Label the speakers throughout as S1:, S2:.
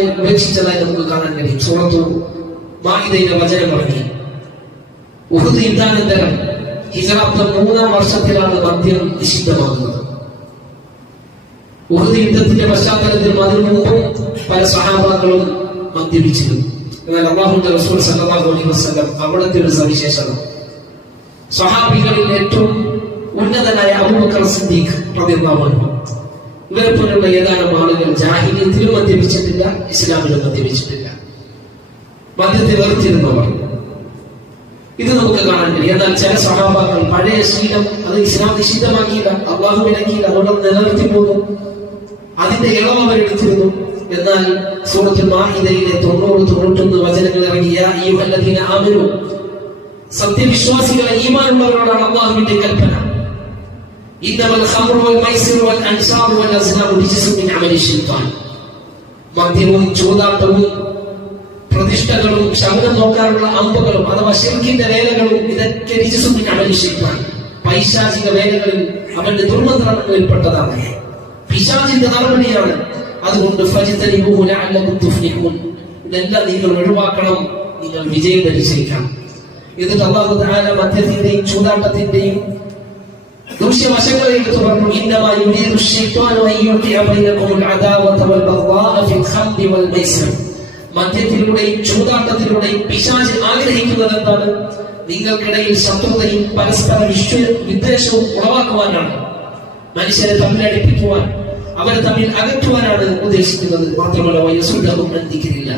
S1: ഉപേക്ഷിച്ചതായി നമുക്ക് കാണാൻ കഴിയും. സൂറത്തു മാഹിദയുടെ വചനം ഇറങ്ങി ഉഹുദ് യുദ്ധാനന്തരം ഹിജാബ് മൂന്നാം വർഷത്തിലാണ് മദ്യം നിഷിദ്ധമാകുന്നത്. ഉഹുദ് യുദ്ധത്തിന്റെ പശ്ചാത്തലത്തിൽ അതിനു മുമ്പും പല സഹാബാക്കളും മദ്യപിച്ചിരുന്നു. എന്നാൽ അള്ളാഹുന്റെ റസൂൽ സല്ലല്ലാഹു അലൈഹി വസല്ലം അവിടുത്തെ ഒരു സവിശേഷത. സഹാബികളിൽ ഏറ്റവും ഉന്നതനായ അബൂബക്കർ സിദ്ദീഖ് റളിയല്ലാഹു ഇവരെ പോലുള്ള ഏതാനും ആളുകൾ ജാഹിദ്യത്തിലും മദ്യപിച്ചിട്ടില്ല ഇസ്ലാമിലും മദ്യപിച്ചിട്ടില്ല. മദ്യത്തെ വെറുത്തിരുന്നവർ. ഇത് നമുക്ക് കാണാൻ കഴിയും. എന്നാൽ ചില സഹാബാക്കൾ പഴയ ശീലം അത് ഇസ്ലാം നിഷിദ്ധമാക്കിയില്ല അള്ളാഹു വിലക്കിയില്ല അതോടെ നിലനിർത്തി പോകുന്നു അതിന്റെ ഇളവ് അവരെടുത്തിരുന്നു. എന്നാൽ സൂറത്തിൽ മാഹിദയിലെ തൊണ്ണൂറ് തൊണ്ണൂറ്റൊന്ന് വചനങ്ങൾ ഇറങ്ങിയ ഈ വല്ലതിന് ആമനു. സത്യവിശ്വാസികളെ ഈമാനുള്ളവരോടാണ് അള്ളാഹുവിന്റെ കൽപ്പന. إنما الخمر والميسر والأنصاب والأزلام رجس من عمل الشيطان മദ്യവും ചൂതാട്ടവും പ്രതിഷ്ഠകളും ശബ്ദം നോക്കാനുള്ള അമ്പുകളും അഥവാ ശിർക്കിന്റെ വേലകളും ഇതൊക്കെ രിജസുമിൻ അമലിഷിപ്പാൻ പൈശാചിക വേലകളിൽ അവന്റെ ദുർമന്ത്രങ്ങളിൽപ്പെട്ടതാണ് പിശാചിന്റെ നടപടിയാണ് അതുകൊണ്ട് ഫജിതനിബൂഹു ലഅല്ലകും തുഫ്ലിഹൂൻ ഇതെല്ലാം നിങ്ങൾ ഒഴിവാക്കണം നിങ്ങൾ വിജയം പരിശീലിക്കണം എന്നിട്ട് അള്ളാഹു തആല മദ്യത്തിന്റെയും ചൂതാട്ടത്തിന്റെയും ദൂഷ്യവശങ്ങളെ എടുത്തു പറഞ്ഞു ഇന്നമാ യുരീദു ശൈത്വാനു അൻ യുഖിഅ ബൈനകുമുൽ അദാവത വൽ ബഗ്ദാഅ ഫിൽ ഖംരി വൽ മൈസർ മദ്യത്തിലൂടെയും ചൂതാട്ടത്തിലൂടെയും പിശാച് ആഗ്രഹിക്കുന്നത് എന്താണ് നിങ്ങൾക്കിടയിൽ ശത്രുതയും പരസ്പര വിശ്വ വിദ്വേഷവും ഉളവാക്കുവാനാണ്. മനുഷ്യരെ തമ്മിലടിപ്പിക്കുവാൻ അവരെ തമ്മിൽ അകറ്റുവാനാണ് ഉദ്ദേശിക്കുന്നത്. മാത്രമല്ല വയസ്സുണ്ടാകും ബന്ധിക്കുന്നില്ല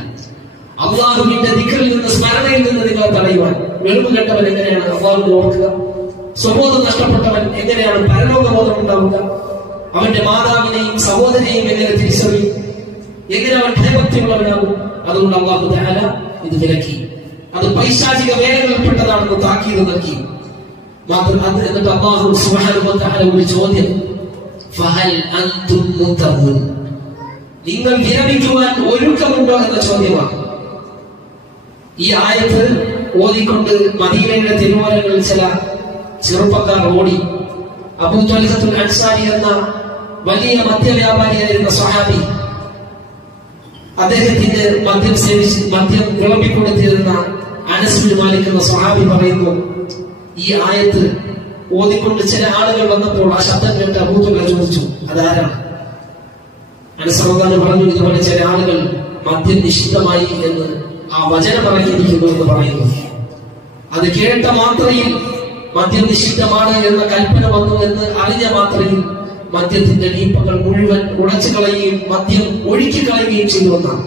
S1: അള്ളാഹുവിന്റെ ദിക്കറിൽ നിന്ന് സ്മരണയിൽ നിന്ന് നിങ്ങളെ തടയുവാൻ വെളിവ് കെട്ടവൻ എങ്ങനെയാണ്? അള്ളാഹുവിനെ ഓർക്കുക. സ്വബോധം നഷ്ടപ്പെട്ടവൻ എങ്ങനെയാണ് പരലോകബോധം ഉണ്ടാവുക അവന്റെ മാതാവിനെയും സഹോദരിയെയും എങ്ങനെ തിരിച്ചറിയും? എങ്ങനെ അവൻ ഭയഭക്തിയുള്ളവനാകും? അതുകൊണ്ട് അള്ളാഹു തആല ഇത് വിലക്കി. അത് പൈശാചിക വേലകളിൽപ്പെട്ടതാണെന്ന് താക്കീത് നൽകി. മാത്രം അത് എന്നിട്ട് അള്ളാഹു തആല ഒരു ചോദ്യം. ഫഹൽ നിങ്ങൾ വിരമിക്കുവാൻ ഒരുക്കമുണ്ടോ എന്ന ചോദ്യമാണ്. ഈ ആയത്ത് ഓതിക്കൊണ്ട് മദീനയുടെ തിരുവോരങ്ങളിൽ ചില ചെറുപ്പക്കാർ ഓടി അബൂ അൻസാരി എന്ന വലിയ മദ്യവ്യാപാരിയായിരുന്ന സ്വഹാബി അദ്ദേഹത്തിന്റെ മദ്യം സേവിച്ച് മദ്യം വിളമ്പിക്കൊടുത്തിരുന്ന അനസ്ബിൻ മാലിക് എന്ന സ്വഹാബി പറയുന്നു ഈ ആയത്ത് ഓതിക്കൊണ്ട് ചില ആളുകൾ വന്നപ്പോൾ ആ ശബ്ദം കേട്ട് അബൂത്തുള്ള ചോദിച്ചു അതാരാണ് അനുസർവാദാന് പറഞ്ഞു ഇതുപോലെ ചില ആളുകൾ മദ്യം നിഷിദ്ധമായി എന്ന് ആ വചനം പറഞ്ഞിരിക്കുന്നു എന്ന് പറയുന്നു. അത് കേട്ട മാത്രയിൽ മദ്യം നിഷിദ്ധമാണ് എന്ന കൽപ്പന വന്നു എന്ന് അറിഞ്ഞ മാത്രയിൽ മദ്യത്തിന്റെ ഡീപ്പകൾ മുഴുവൻ ഉടച്ചു കളയുകയും മദ്യം ഒഴുക്കി കളയുകയും ചെയ്തു എന്നാണ്.